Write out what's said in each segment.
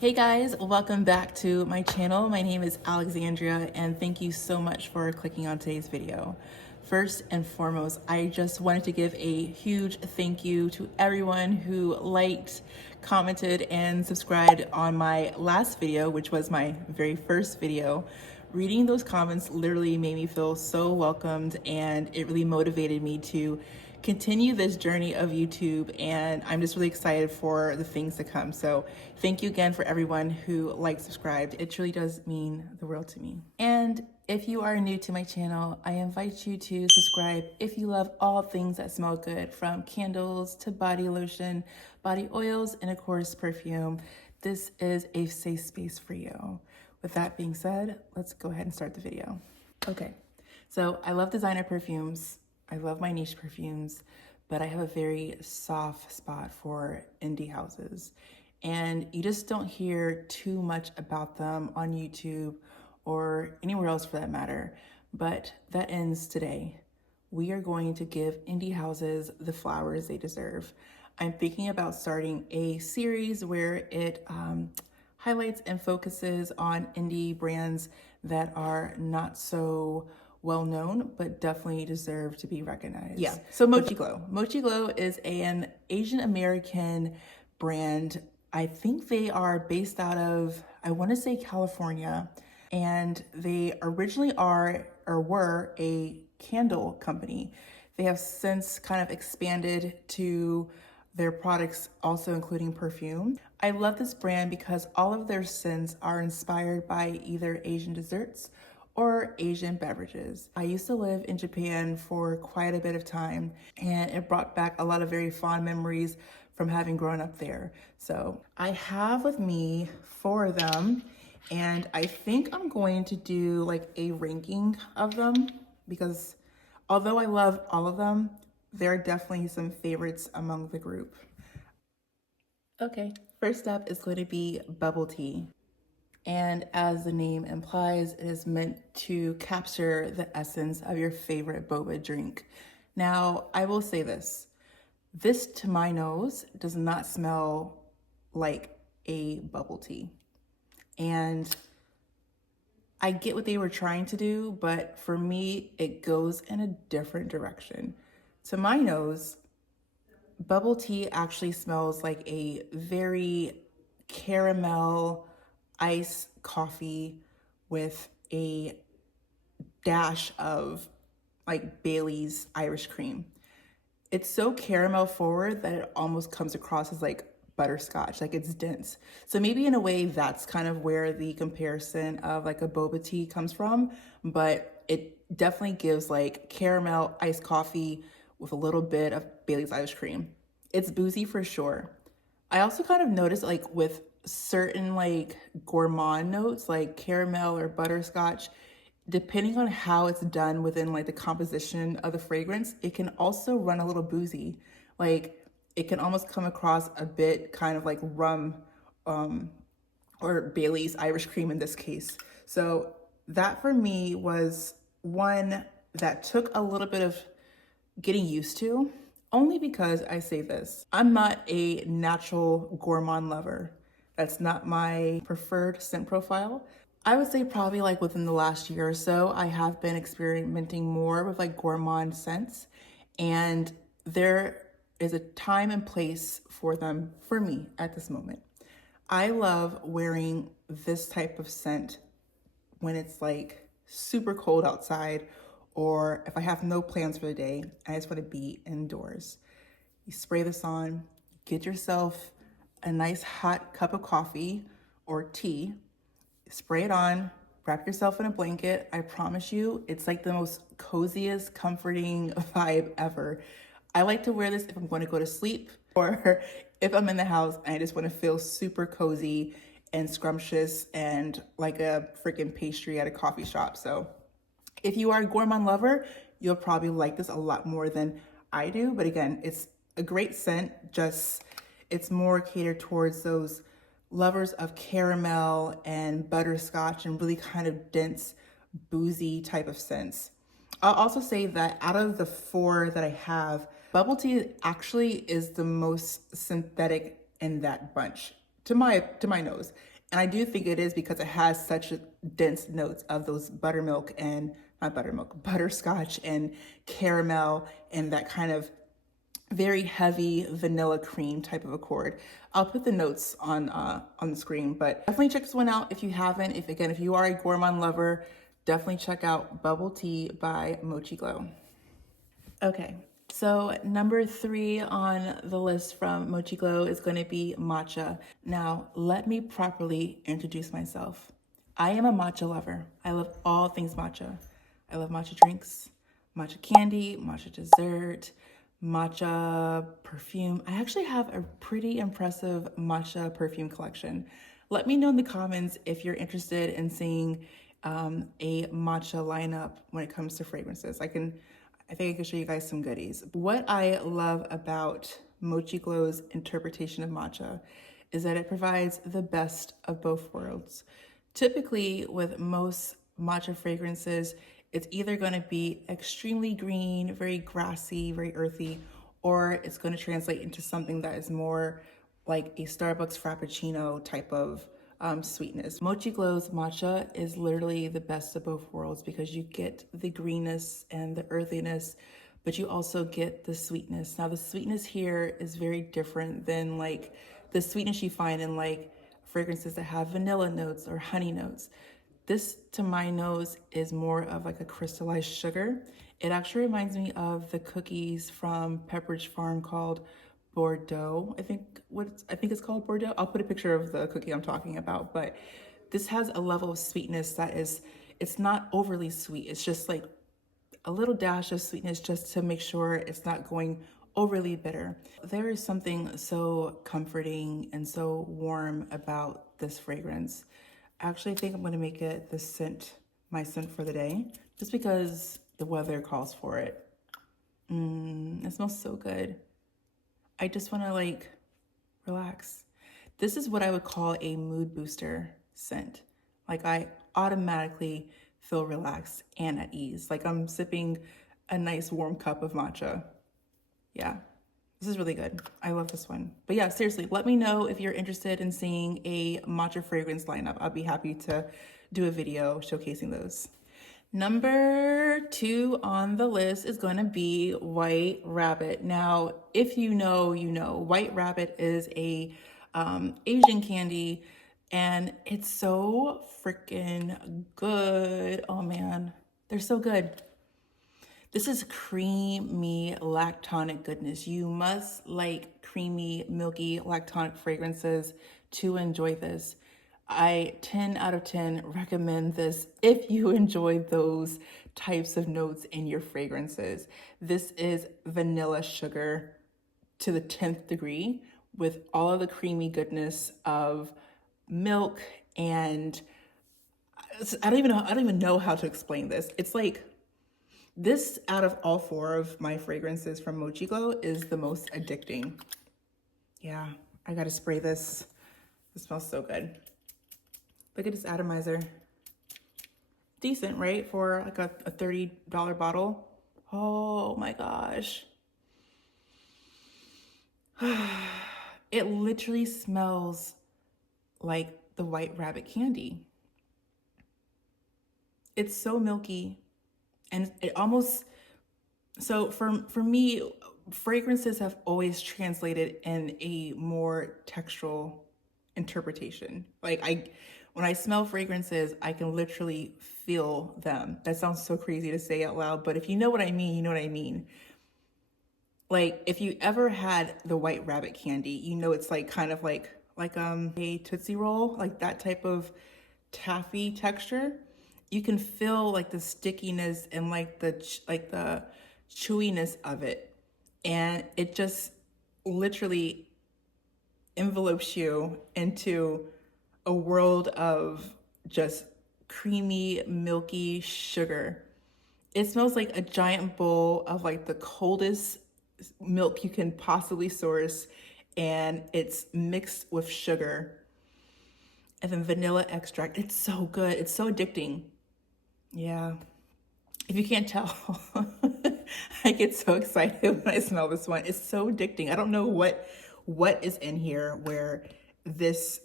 Hey guys, welcome back to my channel. My name is Alexandria and thank you so much for clicking on today's video. First and foremost, I just wanted to give a huge thank you to everyone who liked, commented, and subscribed on my last video, which was my very first video. Reading those comments literally made me feel so welcomed, and it really motivated me to continue this journey of YouTube, and I'm just really excited for the things to come. So thank you again for everyone who liked, subscribed. It truly does mean the world to me. And if you are new to my channel, I invite you to subscribe if you love all things that smell good, from candles to body lotion, body oils, and of course perfume. This is a safe space for you. With that being said, let's go ahead and start the video. Okay, so I love designer perfumes. I love my niche perfumes, but I have a very soft spot for indie houses. And you just don't hear too much about them on YouTube or anywhere else for that matter. But that ends today. We are going to give indie houses the flowers they deserve. I'm thinking about starting a series where it highlights and focuses on indie brands that are not so well known, but definitely deserve to be recognized. Yeah, so MOCHIGLOW. MOCHIGLOW is an Asian American brand. I think they are based out of, I want to say California, and they originally are or were a candle company. They have since kind of expanded to their products, also including perfume. I love this brand because all of their scents are inspired by either Asian desserts or Asian beverages. I used to live in Japan for quite a bit of time, and it brought back a lot of very fond memories from having grown up there. So I have with me 4 of them, and I think I'm going to do like a ranking of them because although I love all of them, there are definitely some favorites among the group. Okay, first up is going to be bubble tea. And as the name implies, it is meant to capture the essence of your favorite boba drink. Now, I will say this. This, to my nose, does not smell like a bubble tea. And I get what they were trying to do, but for me, it goes in a different direction. To my nose, bubble tea actually smells like a very caramel iced coffee with a dash of like Bailey's Irish cream. It's so caramel forward that it almost comes across as like butterscotch, like it's dense. So maybe in a way that's kind of where the comparison of like a boba tea comes from, but it definitely gives like caramel iced coffee with a little bit of Bailey's Irish cream. It's boozy for sure. I also kind of noticed like with certain like gourmand notes like caramel or butterscotch, depending on how it's done within like the composition of the fragrance, it can also run a little boozy. Like it can almost come across a bit kind of like rum or Bailey's Irish cream in this case. So that for me was one that took a little bit of getting used to, only because I say this, I'm not a natural gourmand lover. That's not my preferred scent profile. I would say probably like within the last year or so, I have been experimenting more with like gourmand scents, and there is a time and place for them for me at this moment. I love wearing this type of scent when it's like super cold outside, or if I have no plans for the day, I just want to be indoors. You spray this on, get yourself a nice hot cup of coffee or tea, spray it on, wrap yourself in a blanket. I promise you, it's like the most coziest, comforting vibe ever. I like to wear this if I'm going to go to sleep or if I'm in the house and I just want to feel super cozy and scrumptious and like a freaking pastry at a coffee shop. So if you are a gourmand lover, you'll probably like this a lot more than I do. But again, it's a great scent, just it's more catered towards those lovers of caramel and butterscotch and really kind of dense, boozy type of scents. I'll also say that out of the 4 that I have, bubble tea actually is the most synthetic in that bunch to my nose. And I do think it is because it has such dense notes of those buttermilk and not buttermilk, butterscotch and caramel and that kind of very heavy vanilla cream type of accord. I'll put the notes on the screen, but definitely check this one out if you haven't. If you are a gourmand lover, definitely check out Bubble Tea by MOCHIGLOW. Okay, so number 3 on the list from MOCHIGLOW is going to be matcha. Now, let me properly introduce myself. I am a matcha lover. I love all things matcha. I love matcha drinks, matcha candy, matcha dessert, matcha perfume. I actually have a pretty impressive matcha perfume collection. Let me know in the comments if you're interested in seeing a matcha lineup when it comes to fragrances. I think I can show you guys some goodies. What I love about MOCHIGLOW's interpretation of matcha is that it provides the best of both worlds. Typically, with most matcha fragrances, it's either going to be extremely green, very grassy, very earthy, or it's going to translate into something that is more like a Starbucks Frappuccino type of sweetness. MOCHIGLOW's matcha is literally the best of both worlds because you get the greenness and the earthiness, but you also get the sweetness. Now, the sweetness here is very different than like the sweetness you find in like fragrances that have vanilla notes or honey notes. This, to my nose, is more of like a crystallized sugar. It actually reminds me of the cookies from Pepperidge Farm called Bordeaux. I think it's called Bordeaux. I'll put a picture of the cookie I'm talking about, but this has a level of sweetness that it's not overly sweet. It's just like a little dash of sweetness just to make sure it's not going overly bitter. There is something so comforting and so warm about this fragrance. Actually, I think I'm gonna make it my scent for the day, just because the weather calls for it. It smells so good. I just wanna like relax. This is what I would call a mood booster scent. Like I automatically feel relaxed and at ease. Like I'm sipping a nice warm cup of matcha. Yeah. This is really good. I love this one. But yeah, seriously, let me know if you're interested in seeing a matcha fragrance lineup. I'll be happy to do a video showcasing those. Number 2 on the list is going to be White Rabbit. Now, if you know, you know, White Rabbit is a Asian candy, and it's so freaking good. Oh man, they're so good. This is creamy lactonic goodness. You must like creamy, milky, lactonic fragrances to enjoy this. I 10 out of 10 recommend this if you enjoy those types of notes in your fragrances. This is vanilla sugar to the 10th degree with all of the creamy goodness of milk, and I don't even know how to explain this. It's like this, out of all 4 of my fragrances from MOCHIGLOW, is the most addicting. Yeah, I gotta spray this. It smells so good. Look at this atomizer. Decent, right? For like a $30 bottle. Oh my gosh. It literally smells like the White Rabbit candy. It's so milky. And it almost, so for me, fragrances have always translated in a more textural interpretation. Like when I smell fragrances, I can literally feel them. That sounds so crazy to say out loud, but if you know what I mean, you know what I mean. Like if you ever had the White Rabbit candy, you know it's like kind of like a Tootsie Roll, like that type of taffy texture. You can feel like the stickiness and like the chewiness of it, and it just literally envelopes you into a world of just creamy, milky sugar. It smells like a giant bowl of like the coldest milk you can possibly source, and it's mixed with sugar and then vanilla extract. It's so good. It's so addicting. Yeah. If you can't tell, I get so excited when I smell this one. It's so addicting. I don't know what is in here where this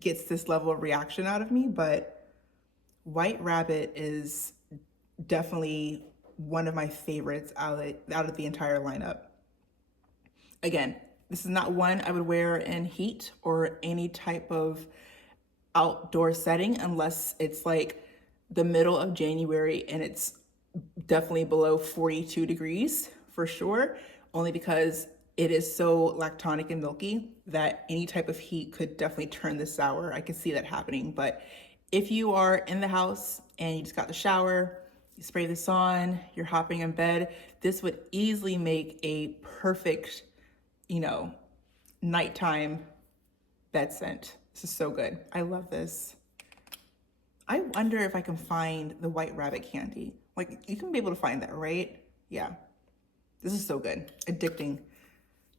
gets this level of reaction out of me, but White Rabbit is definitely one of my favorites out of the entire lineup. Again, this is not one I would wear in heat or any type of outdoor setting unless it's like the middle of January and it's definitely below 42 degrees for sure, only because it is so lactonic and milky that any type of heat could definitely turn this sour. I can see that happening. But if you are in the house and you just got the shower, you spray this on, you're hopping in bed, this would easily make a perfect, you know, nighttime bed scent. This is so good. I love this. I wonder if I can find the White Rabbit candy. Like, you can be able to find that, right? Yeah. This is so good. Addicting.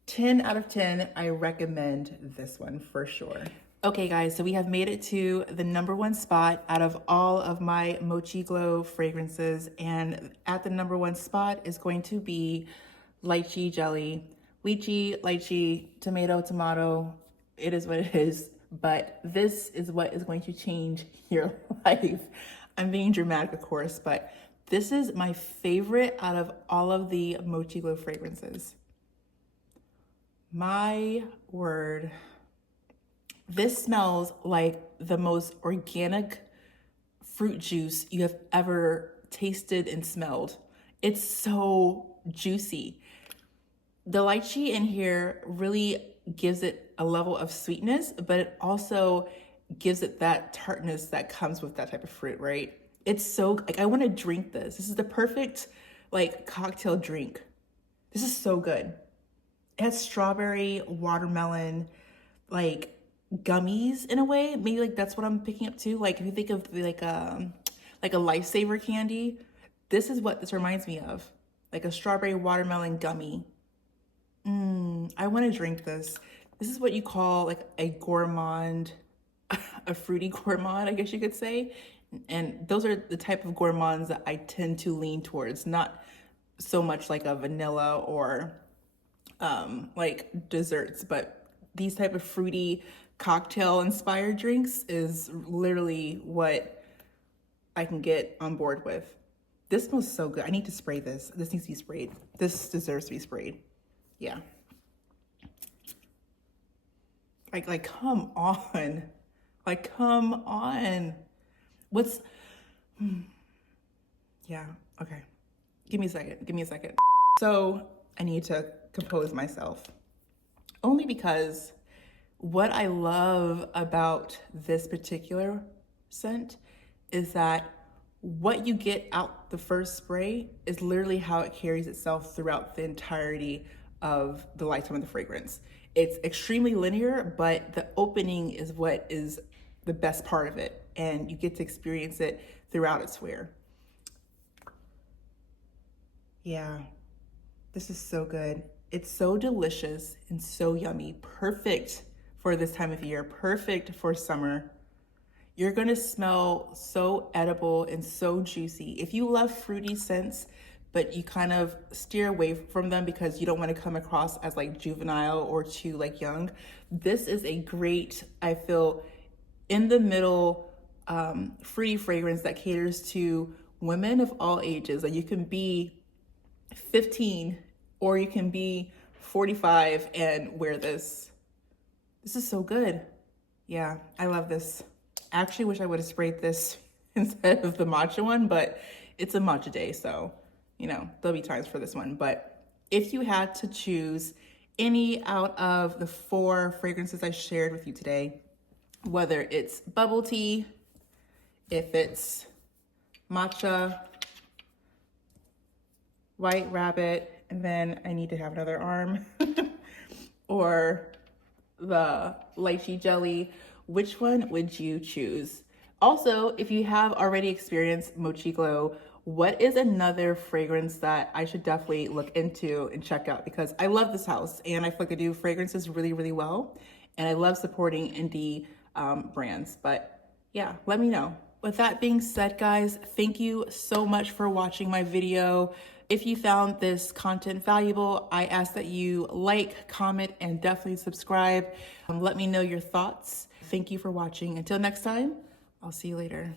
10 out of 10. I recommend this one for sure. Okay, guys, so we have made it to the #1 spot out of all of my MOCHIGLOW fragrances. And at the #1 spot is going to be lychee jelly. Lychee, tomato. It is what it is. But this is what is going to change your life. I'm being dramatic, of course, but this is my favorite out of all of the MOCHIGLOW fragrances. My word. This smells like the most organic fruit juice you have ever tasted and smelled. It's so juicy. The lychee in here really gives it a level of sweetness, but it also gives it that tartness that comes with that type of fruit, right? It's so, like, I want to drink this. This is the perfect, like, cocktail drink. This is so good. It has strawberry, watermelon, like, gummies in a way. Maybe, like, that's what I'm picking up too. Like, if you think of, like a Lifesaver candy, this is what this reminds me of. Like a strawberry watermelon gummy. I want to drink this. This is what you call like a gourmand, a fruity gourmand, I guess you could say. And those are the type of gourmands that I tend to lean towards, not so much like a vanilla or like desserts, but these type of fruity cocktail inspired drinks is literally what I can get on board with. This smells so good. I need to spray this. This needs to be sprayed. This deserves to be sprayed. Yeah. Like, come on. Like, come on. What's, yeah, okay. Give me a second. So I need to compose myself. Only because what I love about this particular scent is that what you get out the first spray is literally how it carries itself throughout the entirety of the lifetime of the fragrance. It's extremely linear, but the opening is what is the best part of it, and you get to experience it throughout its wear. Yeah, this is so good. It's so delicious and so yummy. Perfect for this time of year, perfect for summer. You're gonna smell so edible and so juicy. If you love fruity scents, but you kind of steer away from them because you don't want to come across as like juvenile or too like young, this is a great, I feel, in the middle fruity fragrance that caters to women of all ages. Like, you can be 15 or you can be 45 and wear this. This is so good. Yeah, I love this. I actually wish I would have sprayed this instead of the matcha one, but it's a matcha day, so you know, there'll be times for this one. But if you had to choose any out of the 4 fragrances I shared with you today, whether it's bubble tea, if it's matcha, White Rabbit, and then I need to have another arm, or the lychee jelly, which one would you choose? Also, if you have already experienced MOCHIGLOW, what is another fragrance that I should definitely look into and check out? Because I love this house and I feel like I do fragrances really, really well. And I love supporting indie brands. But yeah, let me know. With that being said, guys, thank you so much for watching my video. If you found this content valuable, I ask that you like, comment, and definitely subscribe. Let me know your thoughts. Thank you for watching. Until next time, I'll see you later.